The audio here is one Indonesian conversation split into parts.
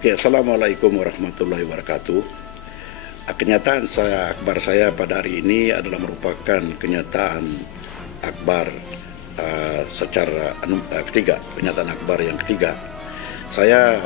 Oke, Assalamualaikum warahmatullahi wabarakatuh. Kenyataan akbar saya pada hari ini adalah merupakan kenyataan akbar secara ketiga, kenyataan akbar yang ketiga. Saya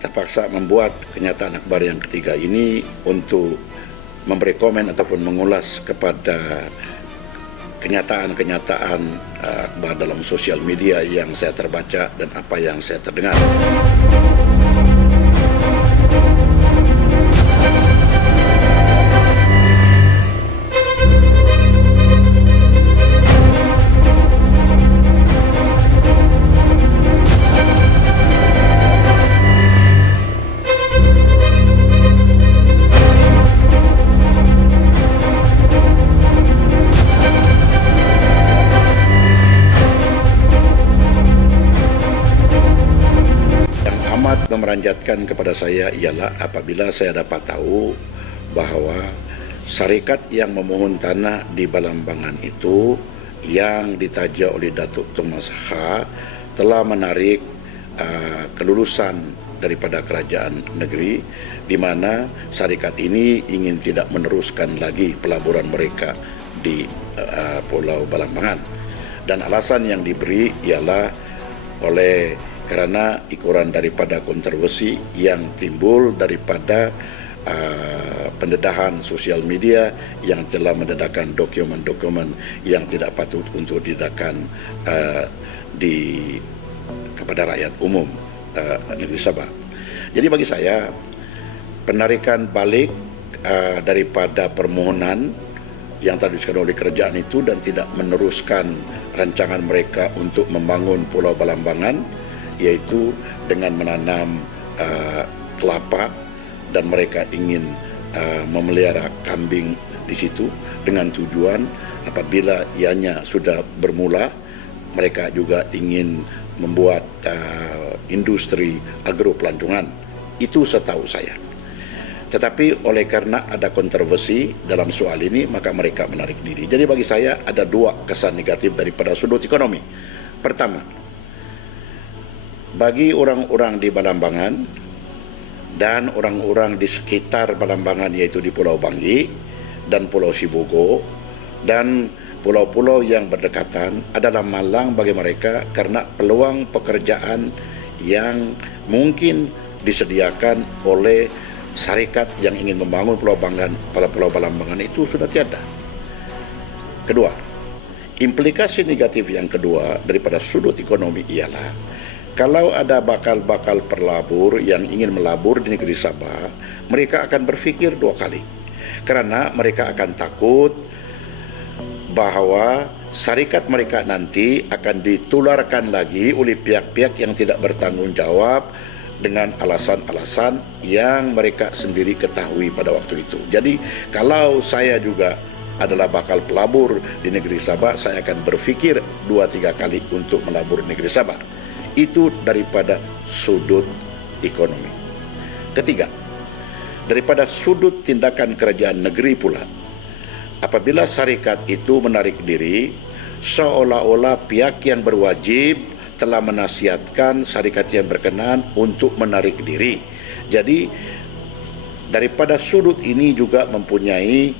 terpaksa membuat kenyataan akbar yang ketiga ini untuk memberi komen ataupun mengulas kepada kenyataan-kenyataan akbar dalam sosial media yang saya terbaca dan apa yang saya terdengar. Memanjatkan kepada saya ialah apabila saya dapat tahu bahwa syarikat yang memohon tanah di Balambangan itu yang ditaja oleh Datuk Thomas H telah menarik kelulusan daripada kerajaan negeri, di mana syarikat ini ingin tidak meneruskan lagi pelaburan mereka di Pulau Balambangan, dan alasan yang diberi ialah karena ikuran daripada kontroversi yang timbul daripada pendedahan sosial media yang telah mendedahkan dokumen-dokumen yang tidak patut untuk didedahkan kepada rakyat umum negeri Sabah. Jadi bagi saya, penarikan balik daripada permohonan yang terdiskusikan oleh kerajaan itu dan tidak meneruskan rancangan mereka untuk membangun Pulau Balambangan, yaitu dengan menanam kelapa, dan mereka ingin memelihara kambing di situ dengan tujuan apabila ianya sudah bermula, mereka juga ingin membuat industri agropelancongan. Itu setahu saya. Tetapi oleh karena ada kontroversi dalam soal ini, maka mereka menarik diri. Jadi bagi saya ada dua kesan negatif daripada sudut ekonomi. Pertama, bagi orang-orang di Balambangan dan orang-orang di sekitar Balambangan, yaitu di Pulau Banggi dan Pulau Sibogo dan pulau-pulau yang berdekatan, adalah malang bagi mereka karena peluang pekerjaan yang mungkin disediakan oleh syarikat yang ingin membangun Pulau Balambangan itu sudah tiada. Kedua, implikasi negatif yang kedua daripada sudut ekonomi ialah kalau ada bakal-bakal pelabur yang ingin melabur di negeri Sabah, mereka akan berfikir dua kali. Kerana mereka akan takut bahawa syarikat mereka nanti akan ditularkan lagi oleh pihak-pihak yang tidak bertanggung jawab dengan alasan-alasan yang mereka sendiri ketahui pada waktu itu. Jadi kalau saya juga adalah bakal pelabur di negeri Sabah, saya akan berfikir 2-3 kali untuk melabur di negeri Sabah. Itu daripada sudut ekonomi. Ketiga, daripada sudut tindakan kerajaan negeri pula, apabila syarikat itu menarik diri, seolah-olah pihak yang berwajib telah menasihatkan syarikat yang berkenaan untuk menarik diri. Jadi daripada sudut ini juga mempunyai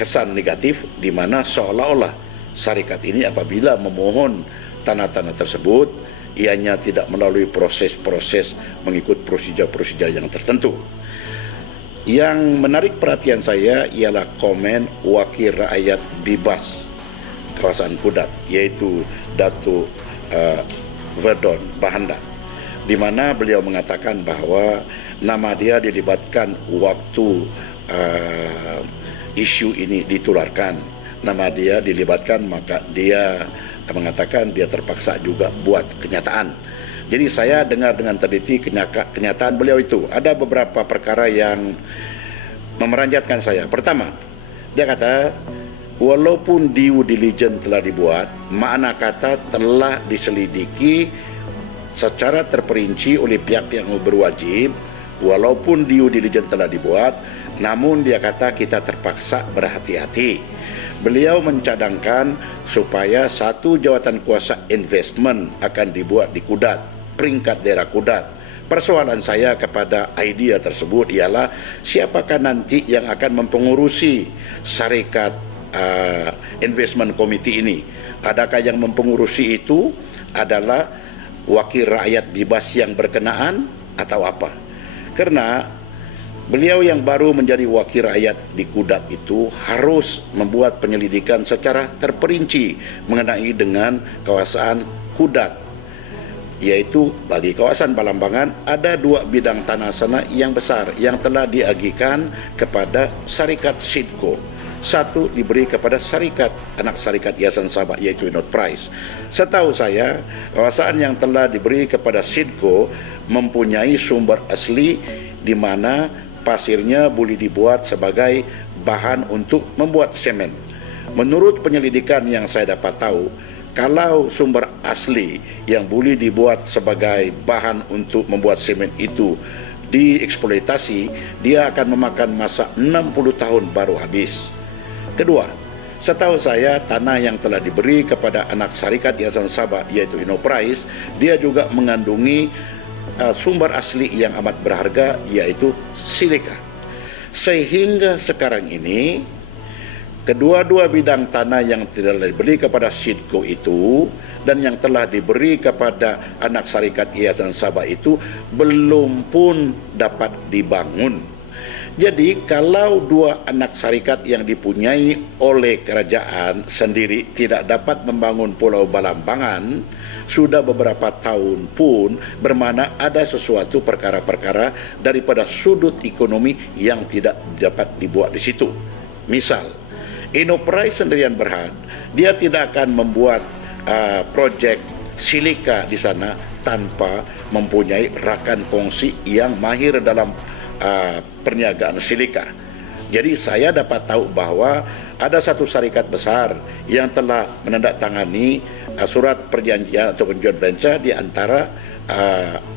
kesan negatif, di mana seolah-olah syarikat ini apabila memohon tanah-tanah tersebut, ianya tidak melalui proses-proses mengikut prosedur-prosedur yang tertentu. Yang menarik perhatian saya ialah komen wakil rakyat Bibas kawasan Kudat, yaitu Datuk Verdon Bahanda, di mana beliau mengatakan bahawa nama dia dilibatkan waktu isu ini ditularkan. Nama dia dilibatkan, maka dia mengatakan dia terpaksa juga buat kenyataan. Jadi saya dengar dengan teliti kenyataan beliau itu. Ada beberapa perkara yang memeranjatkan saya. Pertama, dia kata walaupun due diligence telah dibuat, makna kata telah diselidiki secara terperinci oleh pihak yang berwajib. Walaupun due diligence telah dibuat, namun dia kata kita terpaksa berhati-hati. Beliau mencadangkan supaya satu jawatan kuasa investment akan dibuat di Kudat, peringkat daerah Kudat. Persoalan saya kepada idea tersebut ialah siapakah nanti yang akan mempengurusi syarikat investment committee ini. Adakah yang mempengurusi itu adalah wakil rakyat di BAS yang berkenaan atau apa? Karena beliau yang baru menjadi wakil rakyat di Kudat itu harus membuat penyelidikan secara terperinci mengenai dengan kawasan Kudat, yaitu bagi kawasan Balambangan ada 2 bidang tanah sana yang besar yang telah diagihkan kepada syarikat Sidco. Satu diberi kepada anak syarikat Yayasan Sabah, yaitu Enterprise. Setahu saya, kawasan yang telah diberi kepada Sidco mempunyai sumber asli di mana pasirnya boleh dibuat sebagai bahan untuk membuat semen. Menurut penyelidikan yang saya dapat tahu, kalau sumber asli yang boleh dibuat sebagai bahan untuk membuat semen itu dieksploitasi, dia akan memakan masa 60 tahun baru habis. Kedua, setahu saya tanah yang telah diberi kepada anak syarikat Yayasan Sabah, yaitu Enterprise, dia juga mengandungi sumber asli yang amat berharga, yaitu silika. Sehingga sekarang ini kedua-dua bidang tanah yang telah diberi kepada Sidco itu dan yang telah diberi kepada anak syarikat Yayasan Sabah itu belum pun dapat dibangun. Jadi kalau 2 anak syarikat yang dipunyai oleh kerajaan sendiri tidak dapat membangun Pulau Balambangan sudah beberapa tahun pun, bermakna ada sesuatu perkara-perkara daripada sudut ekonomi yang tidak dapat dibuat di situ. Misal, Enterprise sendirian berhad, dia tidak akan membuat projek silika di sana tanpa mempunyai rakan kongsi yang mahir dalam perniagaan silika. Jadi saya dapat tahu bahwa ada satu syarikat besar yang telah menandatangani surat perjanjian atau joint venture di antara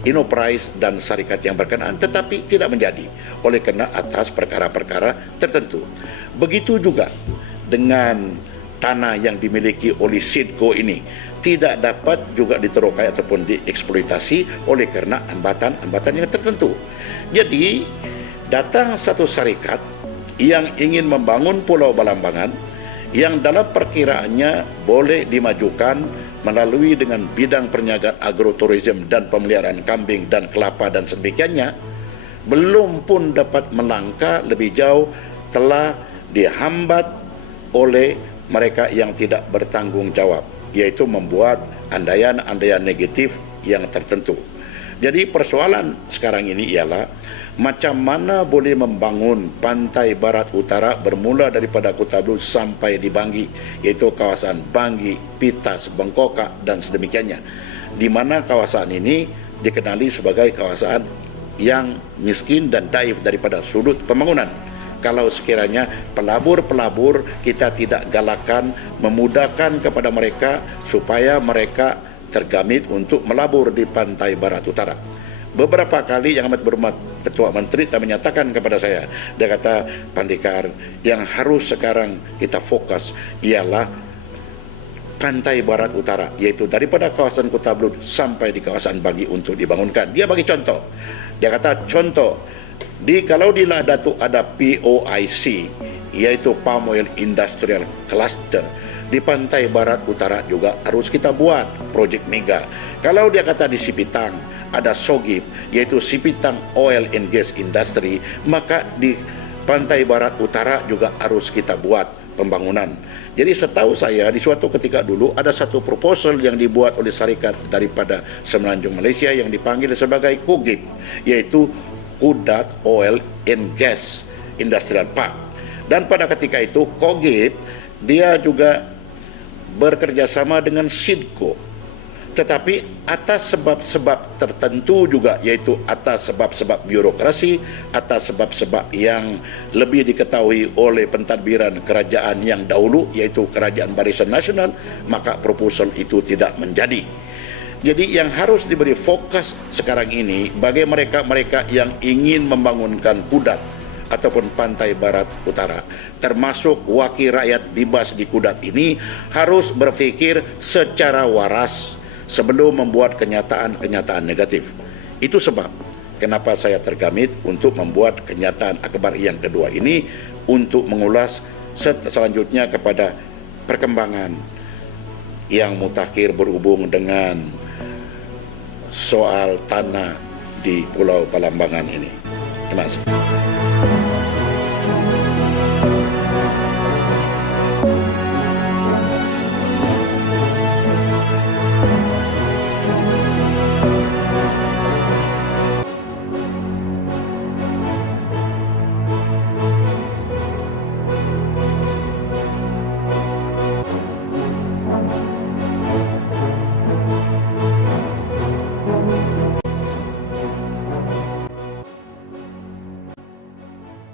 Enterprise dan syarikat yang berkenaan, tetapi tidak menjadi oleh kerana atas perkara-perkara tertentu. Begitu juga dengan tanah yang dimiliki oleh Sidco ini tidak dapat juga diterokai ataupun dieksploitasi oleh kerana hambatan-hambatan yang tertentu. Jadi datang satu syarikat yang ingin membangun Pulau Balambangan yang dalam perkiraannya boleh dimajukan melalui dengan bidang perniagaan agroturism dan pemeliharaan kambing dan kelapa dan sebagainya, belum pun dapat melangkah lebih jauh telah dihambat oleh mereka yang tidak bertanggung jawab, yaitu membuat andaian-andaian negatif yang tertentu. Jadi persoalan sekarang ini ialah macam mana boleh membangun pantai barat utara bermula daripada Kota Belud sampai di Banggi, yaitu kawasan Banggi, Pitas, Bengkokak dan sedemikiannya, di mana kawasan ini dikenali sebagai kawasan yang miskin dan daif daripada sudut pembangunan. Kalau sekiranya pelabur-pelabur kita tidak galakan, memudahkan kepada mereka supaya mereka tergamit untuk melabur di pantai barat utara. Beberapa kali yang amat berhormat Ketua Menteri telah menyatakan kepada saya, dia kata, Pandekar, yang harus sekarang kita fokus ialah pantai barat utara, yaitu daripada kawasan Kota Belud sampai di kawasan Banggi untuk dibangunkan. Dia bagi contoh, dia kata contoh, kalau di Ladatu ada POIC, yaitu Palm Oil Industrial Cluster, di pantai barat utara juga harus kita buat projek mega. Kalau dia kata di Sipitang ada SOGIP, yaitu Sipitang Oil and Gas Industry, maka di pantai barat utara juga harus kita buat pembangunan. Jadi setahu saya di suatu ketika dulu ada satu proposal yang dibuat oleh syarikat daripada Semenanjung Malaysia yang dipanggil sebagai KOGIP, yaitu Kudat Oil and Gas Industrial Park. Dan pada ketika itu KOGIP dia juga bekerjasama dengan Sidco, tetapi atas sebab-sebab tertentu juga, yaitu atas sebab-sebab birokrasi, atas sebab-sebab yang lebih diketahui oleh pentadbiran kerajaan yang dahulu, yaitu Kerajaan Barisan Nasional, maka proposal itu tidak menjadi. Jadi yang harus diberi fokus sekarang ini bagi mereka-mereka yang ingin membangunkan Kudat ataupun pantai barat utara, termasuk wakil rakyat di BAS di Kudat ini, harus berfikir secara waras, sebelum membuat kenyataan-kenyataan negatif. Itu sebab kenapa saya tergamit untuk membuat kenyataan akbar yang kedua ini, untuk mengulas selanjutnya kepada perkembangan yang mutakhir berhubung dengan soal tanah di Pulau Balambangan ini. Terima kasih.